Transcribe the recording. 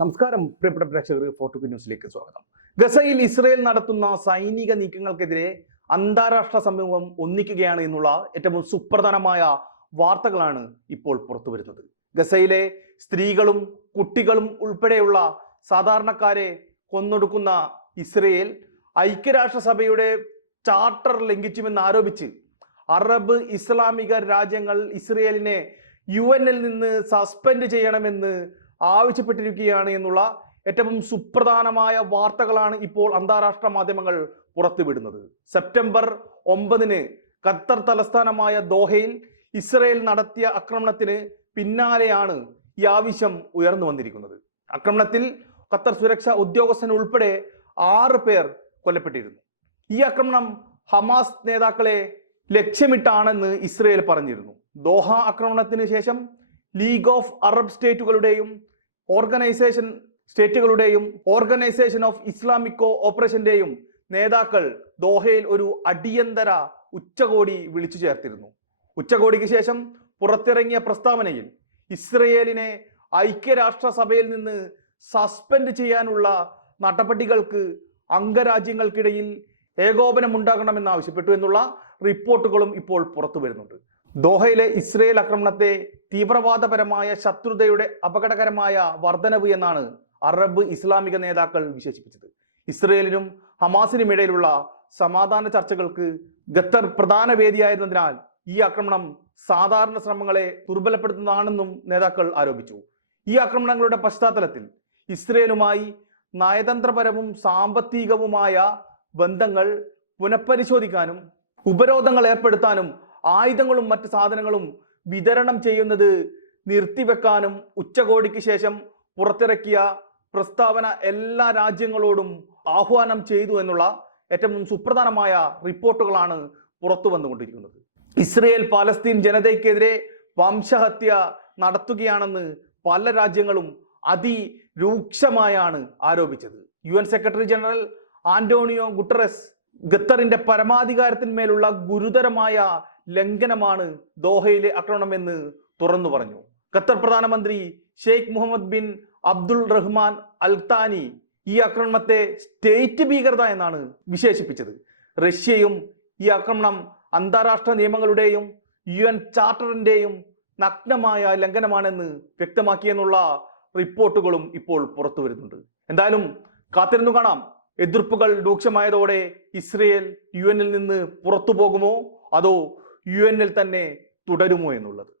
നമസ്കാരം പ്രിയപ്പെട്ട പ്രേക്ഷകർ ഫോർട്ടുക്ക് ന്യൂസിലേക്ക് സ്വാഗതം. ഗസയിൽ ഇസ്രയേൽ നടത്തുന്ന സൈനിക നീക്കങ്ങൾക്കെതിരെ അന്താരാഷ്ട്ര സമൂഹം ഒന്നിക്കുകയാണ് എന്നുള്ള ഏറ്റവും സുപ്രധാനമായ വാർത്തകളാണ് ഇപ്പോൾ പുറത്തു വരുന്നത്. ഗസയിലെ സ്ത്രീകളും കുട്ടികളും ഉൾപ്പെടെയുള്ള സാധാരണക്കാരെ കൊന്നൊടുക്കുന്ന ഇസ്രയേൽ ഐക്യരാഷ്ട്രസഭയുടെ ചാർട്ടർ ലംഘിച്ചുവെന്ന് ആരോപിച്ച് അറബ് ഇസ്ലാമിക രാജ്യങ്ങൾ ഇസ്രയേലിനെ യു എന്നിൽ നിന്ന് സസ്പെൻഡ് ചെയ്യണമെന്ന് ആവശ്യപ്പെട്ടിരിക്കുകയാണ് എന്നുള്ള ഏറ്റവും സുപ്രധാനമായ വാർത്തകളാണ് ഇപ്പോൾ അന്താരാഷ്ട്ര മാധ്യമങ്ങൾ പുറത്തുവിടുന്നത്. സെപ്റ്റംബർ ഒമ്പതിന് ഖത്തർ തലസ്ഥാനമായ ദോഹയിൽ ഇസ്രയേൽ നടത്തിയ ആക്രമണത്തിന് പിന്നാലെയാണ് ഈ ആവശ്യം ഉയർന്നു വന്നിരിക്കുന്നത്. ആക്രമണത്തിൽ ഖത്തർ സുരക്ഷാ ഉദ്യോഗസ്ഥൻ ഉൾപ്പെടെ ആറ് പേർ കൊല്ലപ്പെട്ടിരുന്നു. ഈ ആക്രമണം ഹമാസ് നേതാക്കളെ ലക്ഷ്യമിട്ടാണെന്ന് ഇസ്രയേൽ പറഞ്ഞിരുന്നു. ദോഹ ആക്രമണത്തിന് ശേഷം ലീഗ് ഓഫ് അറബ് സ്റ്റേറ്റുകളുടെയും ഓർഗനൈസേഷൻ സ്റ്റേറ്റുകളുടെയും ഓർഗനൈസേഷൻ ഓഫ് ഇസ്ലാമിക് കോ ഓപ്പറേഷന്റെയും നേതാക്കൾ ദോഹയിൽ ഒരു അടിയന്തര ഉച്ചകോടി വിളിച്ചു ചേർത്തിരുന്നു. ഉച്ചകോടിക്ക് ശേഷം പുറത്തിറങ്ങിയ പ്രസ്താവനയിൽ ഇസ്രയേലിനെ ഐക്യരാഷ്ട്രസഭയിൽ നിന്ന് സസ്പെൻഡ് ചെയ്യാനുള്ള നടപടികൾക്ക് അംഗരാജ്യങ്ങൾക്കിടയിൽ ഏകോപനം ഉണ്ടാകണമെന്ന് ആവശ്യപ്പെട്ടു എന്നുള്ള റിപ്പോർട്ടുകളും ഇപ്പോൾ പുറത്തു വരുന്നുണ്ട് ദോഹയിലെ ഇസ്രയേൽ ആക്രമണത്തെ തീവ്രവാദപരമായ ശത്രുതയുടെ അപകടകരമായ വർധനവ് എന്നാണ് അറബ് ഇസ്ലാമിക നേതാക്കൾ വിശേഷിപ്പിച്ചത്. ഇസ്രയേലിനും ഹമാസിനും ഇടയിലുള്ള സമാധാന ചർച്ചകൾക്ക് ഖത്തർ പ്രധാന വേദിയായിരുന്നതിനാൽ ഈ ആക്രമണം സാധാരണ ശ്രമങ്ങളെ ദുർബലപ്പെടുത്തുന്നതാണെന്നും നേതാക്കൾ ആരോപിച്ചു. ഈ ആക്രമണങ്ങളുടെ പശ്ചാത്തലത്തിൽ ഇസ്രയേലുമായി നയതന്ത്രപരവും സാമ്പത്തികവുമായ ബന്ധങ്ങൾ പുനഃപരിശോധിക്കാനും ഉപരോധങ്ങൾ ഏർപ്പെടുത്താനും ആയുധങ്ങളും മറ്റ് സാധനങ്ങളും വിതരണം ചെയ്യുന്നത് നിർത്തിവെക്കാനും ഉച്ചകോടിക്ക് ശേഷം പുറത്തിറക്കിയ പ്രസ്താവന എല്ലാ രാജ്യങ്ങളോടും ആഹ്വാനം ചെയ്തു എന്നുള്ള ഏറ്റവും സുപ്രധാനമായ റിപ്പോർട്ടുകളാണ് പുറത്തു വന്നുകൊണ്ടിരിക്കുന്നത്. ഇസ്രയേൽ പാലസ്തീൻ ജനതയ്ക്കെതിരെ വംശഹത്യ നടത്തുകയാണെന്ന് പല രാജ്യങ്ങളും അതിരൂക്ഷമായാണ് ആരോപിച്ചത്. U N secretary general Antonio Guterres ഖത്തറിന്റെ പരമാധികാരത്തിന്മേലുള്ള ഗുരുതരമായ ലംഘനമാണ് ദോഹയിലെ ആക്രമണമെന്ന് തുറന്നു പറഞ്ഞു. ഖത്തർ പ്രധാനമന്ത്രി Sheikh Mohammed bin Abdul Rahman Al Thani ഈ ആക്രമണത്തെ സ്റ്റേറ്റ് ഭീകരത എന്നാണ് വിശേഷിപ്പിച്ചത്. റഷ്യയും ഈ ആക്രമണം അന്താരാഷ്ട്ര നിയമങ്ങളുടെയും യു എൻ ചാർട്ടറിന്റെയും നഗ്നമായ ലംഘനമാണെന്ന് വ്യക്തമാക്കിയെന്നുള്ള റിപ്പോർട്ടുകളും ഇപ്പോൾ പുറത്തു വരുന്നുണ്ട്. എന്തായാലും കാത്തിരുന്നു കാണാം. എതിർപ്പുകൾ രൂക്ഷമായതോടെ ഇസ്രയേൽ യു എന്നിൽ നിന്ന് പുറത്തു പോകുമോ? അതോ യു എന്നിൽ തന്നെ തുടരുമോ എന്നുള്ളത്.